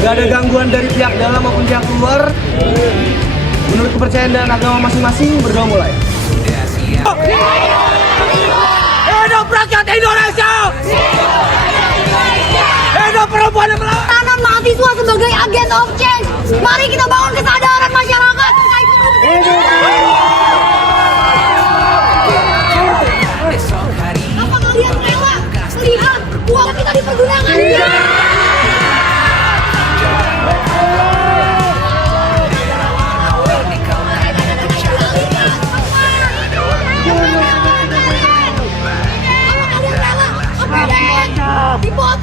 Gak ada gangguan dari pihak dalam maupun pihak luar. Menurut kepercayaan dan agama masing-masing, berdoa mulai. Hidup rakyat Indonesia! Hidup perempuan yang melawan! Tanam mahasiswa sebagai agen of change. Mari kita bangun kesadaran masyarakat terkait apa kalian rela melihat uang kita dipergunakan?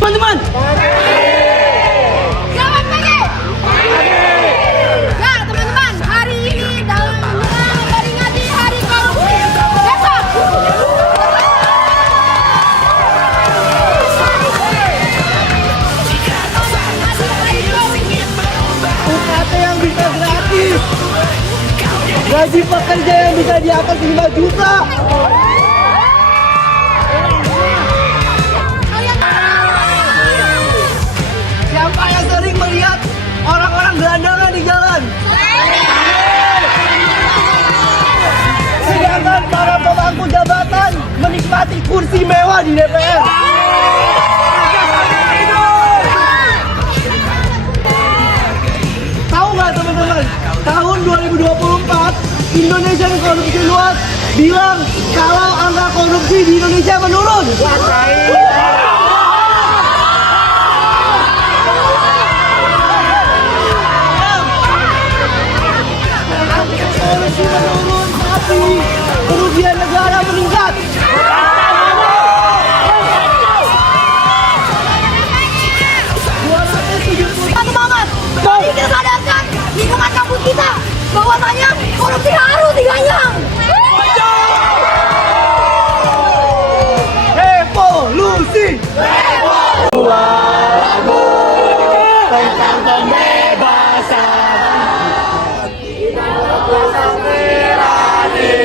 Teman-teman! Selamat pagi! Ya teman-teman, hari ini dalam memperingati Hari Korupsi besok. UKT yang bisa gratis, gaji pekerja yang bisa di atas 5 juta. Siapa yang sering melihat orang-orang gelandangan di jalan? Sedangkan para pemangku jabatan menikmati kursi mewah di DPR. Tahu nggak teman-teman? Tahun 2024 Indonesian Corruption Watch bilang kalau angka korupsi di Indonesia menurun. Korupsi menurun, tapi kerugian negara meningkat. Satu banget. Mari kita sadarkan lingkungan kampus kita bahwasanya korupsi harus diganyang. Revolusi. Dua lagu tentang pembebasan. Kita berani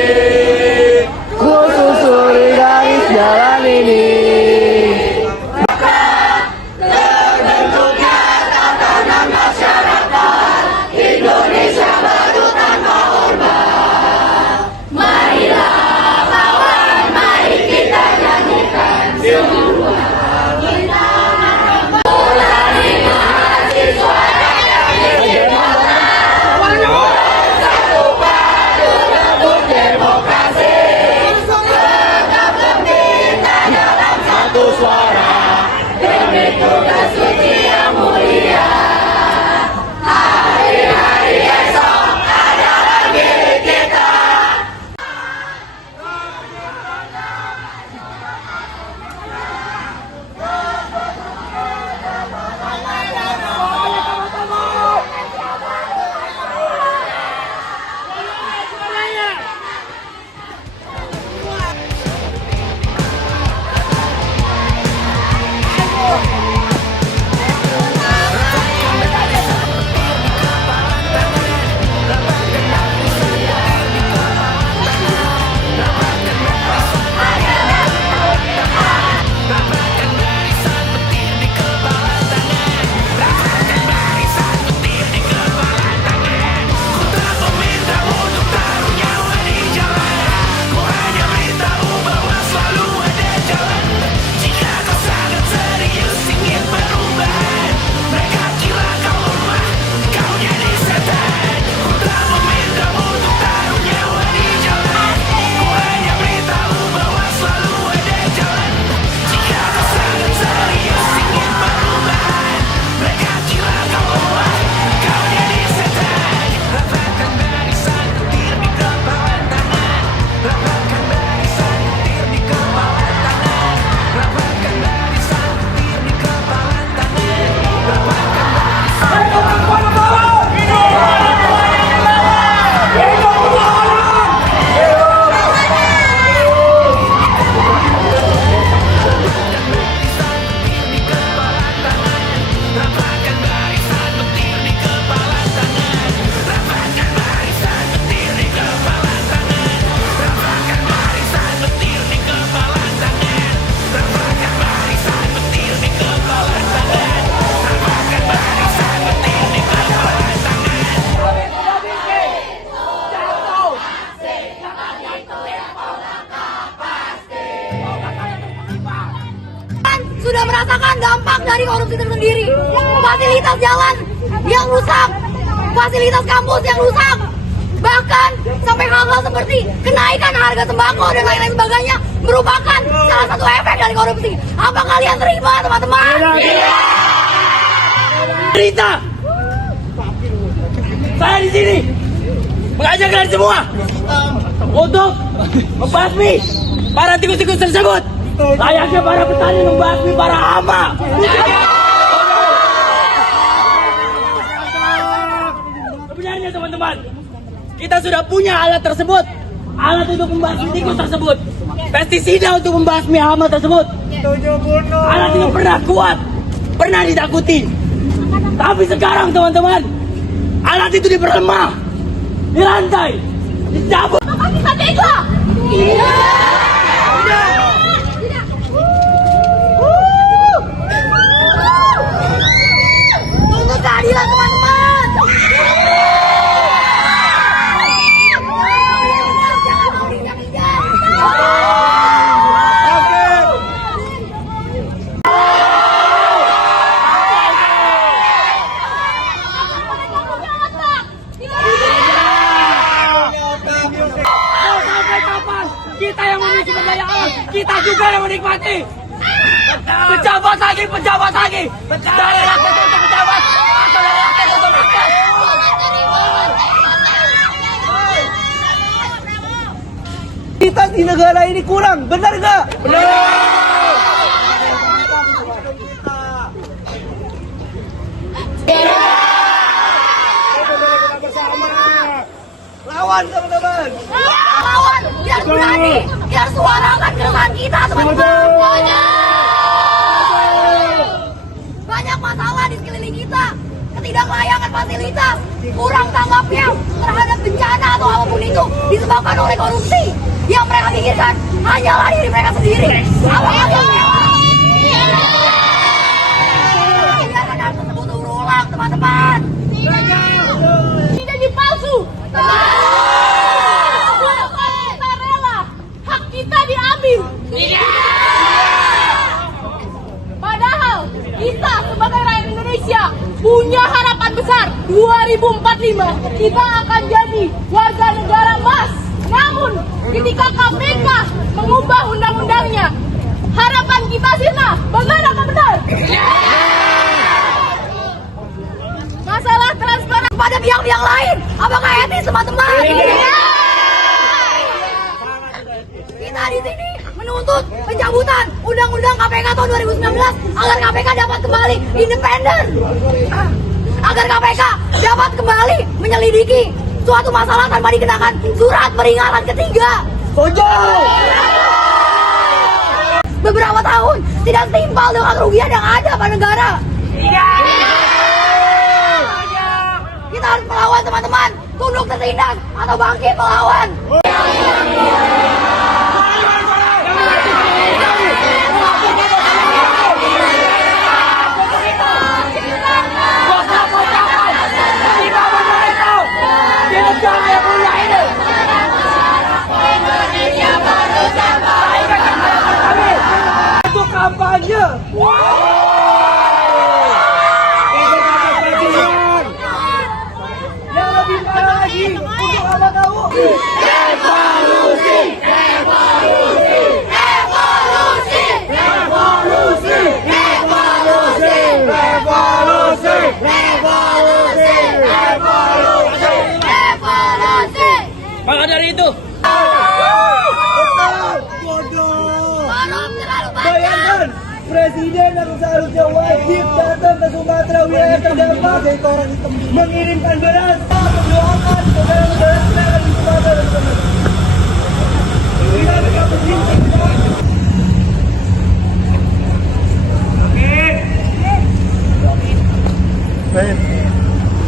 merasakan dampak dari korupsi tersendiri. Fasilitas jalan yang rusak, fasilitas kampus yang rusak, bahkan sampai hal-hal seperti kenaikan harga sembako dan lain-lain sebagainya merupakan salah satu efek dari korupsi. Apa kalian terima, teman-teman? Cerita. Saya di sini mengajak kalian semua untuk membasmi para tikus-tikus tersebut. Layaknya para petani membasmi para hama. Sebenarnya teman-teman, kita sudah punya alat tersebut. Alat untuk membasmi tikus tersebut. Pestisida untuk membasmi hama tersebut. Alat itu pernah kuat, pernah ditakuti. Tapi sekarang teman-teman, alat itu diperlemah, dirantai, dicabut. Apakah kita tega? Untuk keadilan, teman-teman. Sampai kapan kita yang memiliki sumber daya alam, kita juga yang menikmati. Pejabat lagi, pejabat lagi. Dari rakyat untuk pejabat, atau dari rakyat untuk rakyat. Kita di negara ini kurang, benar nggak? Lawan teman-teman. Lawan, biar berani, biar suarakan keresahan kita, teman-teman. Banyak masalah di sekeliling kita, ketidaklayakan fasilitas, kurang tanggapnya terhadap bencana atau apapun itu disebabkan oleh korupsi. Yang mereka pikirkan hanyalah diri mereka sendiri. Apakah biarkan hal tersebut berulang, teman-teman. Tidak dipalsu. Kita rela hak kita diambil. Padahal kita sebagai rakyat Indonesia punya harapan besar. 2045 kita akan jadi warga negara emas. Namun ketika KPK mengubah undang-undangnya, harapan kita sirna. Benar apa benar? Masalah transparan pada pihak-pihak lain, apakah etis, teman-teman? Kita di sini menuntut pencabutan Undang-Undang KPK tahun 2019 agar KPK dapat kembali independen, agar KPK dapat kembali menyelidiki suatu masalah tanpa dikenakan surat peringatan ketiga. Beberapa tahun tidak setimpal dengan kerugian yang ada pada negara. Kita harus melawan, teman-teman. Tunduk tertindas atau bangkit melawan. Itu kampanye. Yang lebih parah lagi, untuk apa tahu? Revolusi! Revolusi! Revolusi! Revolusi! Revolusi! Revolusi! Revolusi! Revolusi! Revolusi! Maka dari itu, Bodoh. Korup terlalu banyak. Bayangkan, Presiden yang seharusnya wajib datang ke Sumatera wilayah terdampak mengirimkan beras, mendoakan saudara-saudara kita yang di Sumatera.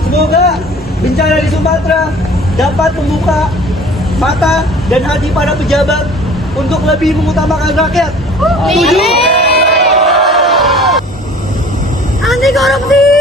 Semoga bencana di Sumatera dapat membuka mata dan hati para pejabat untuk lebih mengutamakan rakyat. Setuju? Anti korupsi!